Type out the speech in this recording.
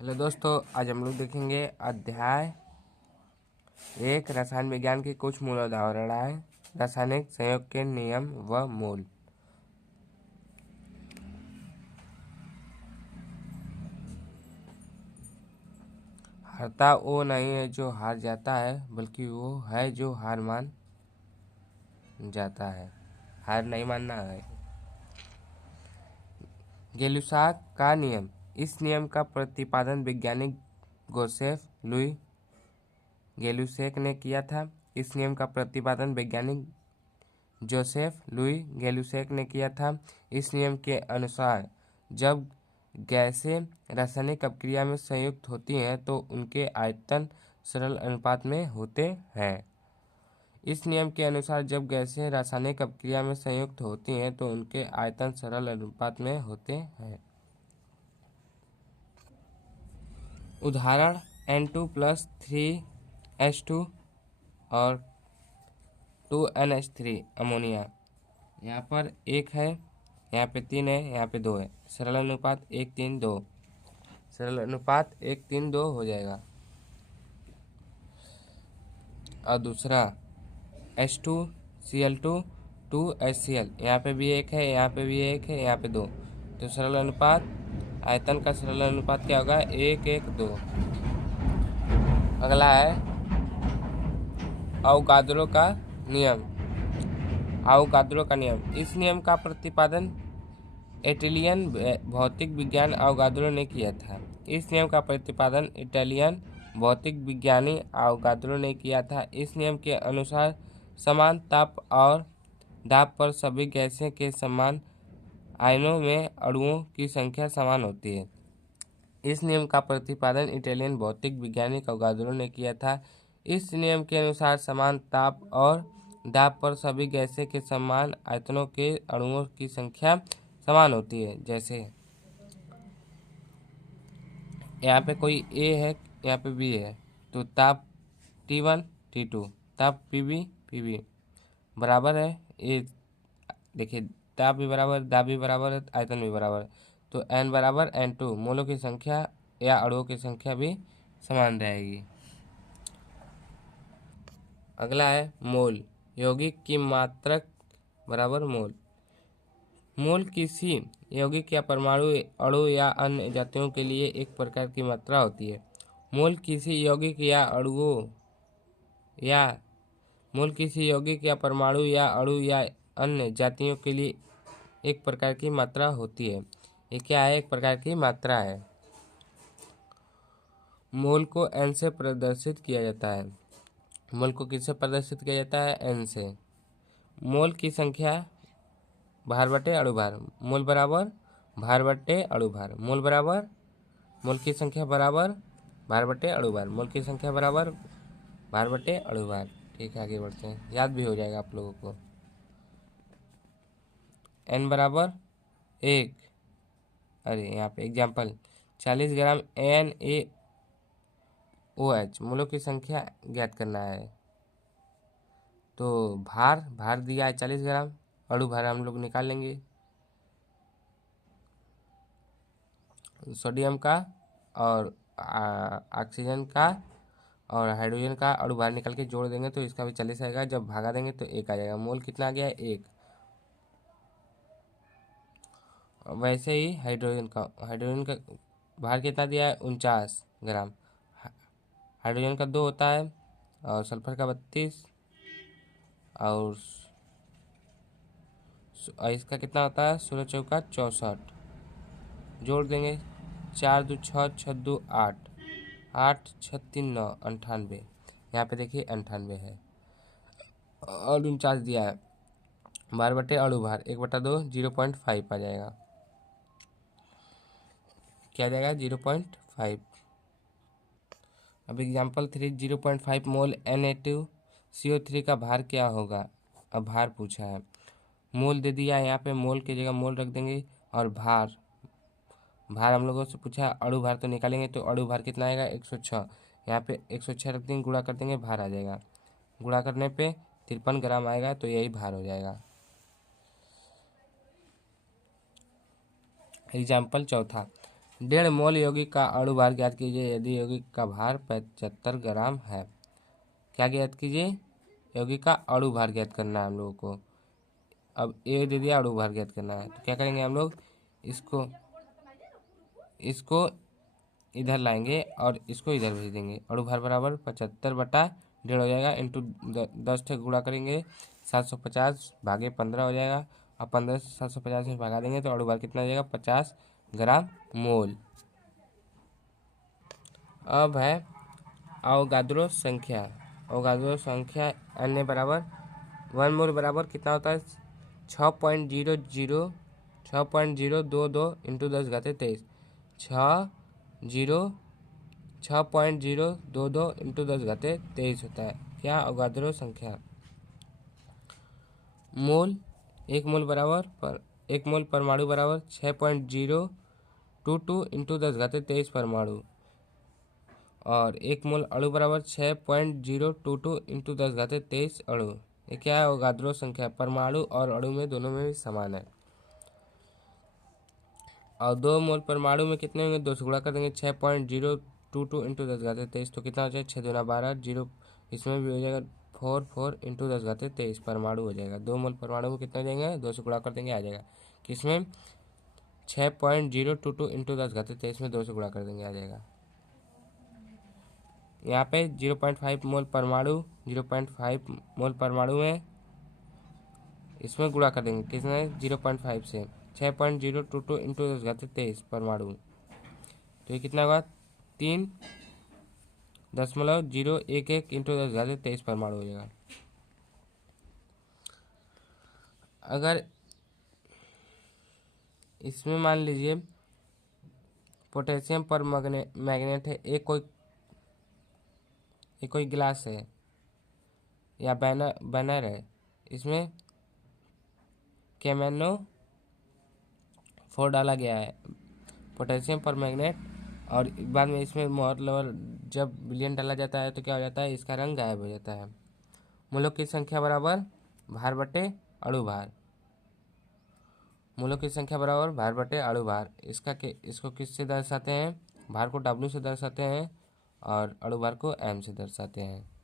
Hello दोस्तों, आज हम लोग देखेंगे अध्याय 1 रसायन विज्ञान की कुछ मूल अवधारणाएं, रासायनिक संयोग के नियम व मूल। हारता वो नहीं है जो हार जाता है, बल्कि वो है जो हार मान जाता है। हार नहीं मानना है। गै-लुसाक का नियम। इस नियम का प्रतिपादन वैज्ञानिक जोसेफ लुई गै-लुसाक ने किया था। इस नियम का प्रतिपादन वैज्ञानिक जोसेफ लुई गै-लुसाक ने किया था। इस नियम के अनुसार जब गैसें रासायनिक अपक्रिया में संयुक्त होती हैं तो उनके आयतन सरल अनुपात में होते हैं। इस नियम के अनुसार जब गैसें रासायनिक अपक्रिया में संयुक्त होती हैं तो उनके आयतन सरल अनुपात में होते हैं। उदाहरण N2+3H2 और 2NH3 अमोनिया। यहाँ पर 1 है, यहाँ पे 3 है, यहाँ पे 2 है। सरल अनुपात 1:3:2। सरल अनुपात 1:3:2 हो जाएगा। और दूसरा H2Cl2 2HCl। यहाँ पे भी 1 है, यहाँ पे भी 1 है, यहाँ पे 2। तो सरल अनुपात, आयतन का सरल अनुपात क्या होगा? 1:1:2। अगला है अवोगाद्रो का नियम। अवोगाद्रो का नियम। इस नियम का प्रतिपादन इटालियन भौतिक विज्ञान अवोगाद्रो ने किया था। इस नियम का प्रतिपादन इटालियन भौतिक विज्ञानी अवोगाद्रो ने किया था। इस नियम के अनुसार समान ताप और दाब पर सभी गैसें के समान आयनों में अणुओं की संख्या समान होती है। इस नियम का प्रतिपादन इटालियन भौतिक वैज्ञानिक अवोगाद्रो ने किया था। इस नियम के अनुसार समान ताप और दाब पर सभी गैसें के समान आयतनों के अणुओं की संख्या समान होती है। जैसे यहाँ पे कोई ए है, यहाँ पे बी है, तो ताप T1 T2, ताप PB बराबर है। ए देखिए, ताप भी बराबर, दाब भी बराबर है, आयतन भी बराबर है, तो N बराबर N2। मोलों की संख्या या अणुओं की संख्या भी समान रहेगी। अगला है मोल। यौगिक की मात्रक बराबर मोल। मोल किसी यौगिक या परमाणु अणु या अन्य जातियों के लिए एक प्रकार की मात्रा होती है। मोल किसी यौगिक या परमाणु या अणु या अन्य जातियों के लिए एक प्रकार की मात्रा होती है। ये क्या है? एक प्रकार की मात्रा है। मोल को N से प्रदर्शित किया जाता है। मोल को किससे प्रदर्शित किया जाता है? N से। मोल की संख्या भार बटे अणु भार। मोल बराबर भार बटे अणु भार। मोल बराबर मोल की संख्या बराबर भार बटे अणु भार। मोल की संख्या बराबर भार बटे अणु भार। ठीक है, आगे बढ़ते हैं, याद भी हो जाएगा आप लोगों को। N बराबर 1, अरे यहाँ पे एग्जाम्पल 40 ग्राम NaOH। मोलों की संख्या ज्ञात करना है। तो भार दिया है 40 ग्राम, अणु भार हम लोग निकाल लेंगे। सोडियम का और ऑक्सीजन का और हाइड्रोजन का अणु भार निकल के जोड़ देंगे तो इसका भी 40 आएगा। जब भागा देंगे तो 1 आ जाएगा। मोल कितना आ गया है? 1। वैसे ही हाइड्रोजन का भार कितना दिया है? 49 ग्राम। हाइड्रोजन का 2 होता है और सल्फर का 32 और इसका कितना होता है? 16 चौका 64। जोड़ देंगे, 4 2 6 6 2 8 8 6 3 9 98। यहाँ पे देखिए 98 है और 49 दिया है। भार बटे अणु भार 1/2 0.5 आ जाएगा। क्या आ जाएगा? 0.5। अब एग्जाम्पल 3 0.5 मोल Na2CO3 का भार क्या होगा? अब भार पूछा है, मोल दे दिया है, यहाँ पे मोल की जगह मोल रख देंगे। और भार हम लोगों से पूछा है, अणु भार तो निकालेंगे तो अणु भार कितना आएगा? 106। यहाँ पे 106 रख देंगे, गुणा कर देंगे, भार आ जाएगा। गुणा करने पे 53 ग्राम आएगा, तो यही भार हो जाएगा। एग्जाम्पल चौथा, 1.5 मोल यौगिक का अणु भार ज्ञात कीजिए यदि यौगिक का भार 75 ग्राम है। क्या ज्ञात कीजिए? यौगिक का अणु भार ज्ञात करना है हम लोगों को। अब ए दे दिया, अणु भार ज्ञात करना है, तो क्या करेंगे हम लोग, इसको इधर लाएंगे और इसको इधर भेज देंगे। अणु भार बराबर 75/1.5 हो जाएगा, इंटू 10 से गुणा करेंगे, 750 भागे 15 हो जाएगा। और 15 से 750 में भगा देंगे तो अणु भार कितना हो जाएगा? 50 ग्राम मोल। अब है अवोगाद्रो संख्या। अवोगाद्रो संख्या अन्य बराबर 1 मोल बराबर कितना होता है? 6.022 इंटू 10⁻23 6.022 इंटू 10⁻23 होता है। क्या? अवोगाद्रो संख्या। मोल 1 मोल बराबर 1 मोल परमाणु बराबर 6.022 इंटू 10⁻23 परमाणु, और 1 मोल अणु बराबर 6.022 इंटू 10⁻23 अणु। ये क्या है? अवोगाद्रो संख्या। परमाणु और अणु में दोनों में भी समान है। और 2 मोल परमाणु में कितने होंगे? 2 से गुणा कर देंगे, 6.022 इंटू 10⁻23 तो कितना हो जाएगा? 6 दूना 12, 0 इसमें भी हो जाएगा, 4 इंटू 10⁻23 परमाणु हो जाएगा। 2 मोल परमाणु में कितना हो जाएंगे? 2 से गुणा कर देंगे, आ जाएगा किसमें? 6.022 इंटू 10⁻23 में 2 से गुणा कर देंगे, आ जाएगा। यहाँ पे 0.5 मोल परमाणु, 0.5 मोल परमाणु में इसमें गुणा कर देंगे किसने? 0.5 से। 6.022 इंटू 10⁻23 परमाणु, तो ये कितना होगा? 3.011 इंटू 10⁻23 परमाणु हो जाएगा। अगर इसमें मान लीजिए पोटेशियम पर मैग्नेट है, एक कोई गिलास है या बैनर है, इसमें कैमेनो 4 डाला गया है, पोटेशियम पर मैग्नेट, और बाद में इसमें मोहर लेवल जब विलयन डाला जाता है तो क्या हो जाता है? इसका रंग गायब हो जाता है। मूलों की संख्या बराबर भार बटे अणु भार। मूलों की संख्या बराबर भार बटे अणु भार। इसको किससे दर्शाते हैं? भार को W से दर्शाते हैं और अणु भार को M से दर्शाते हैं।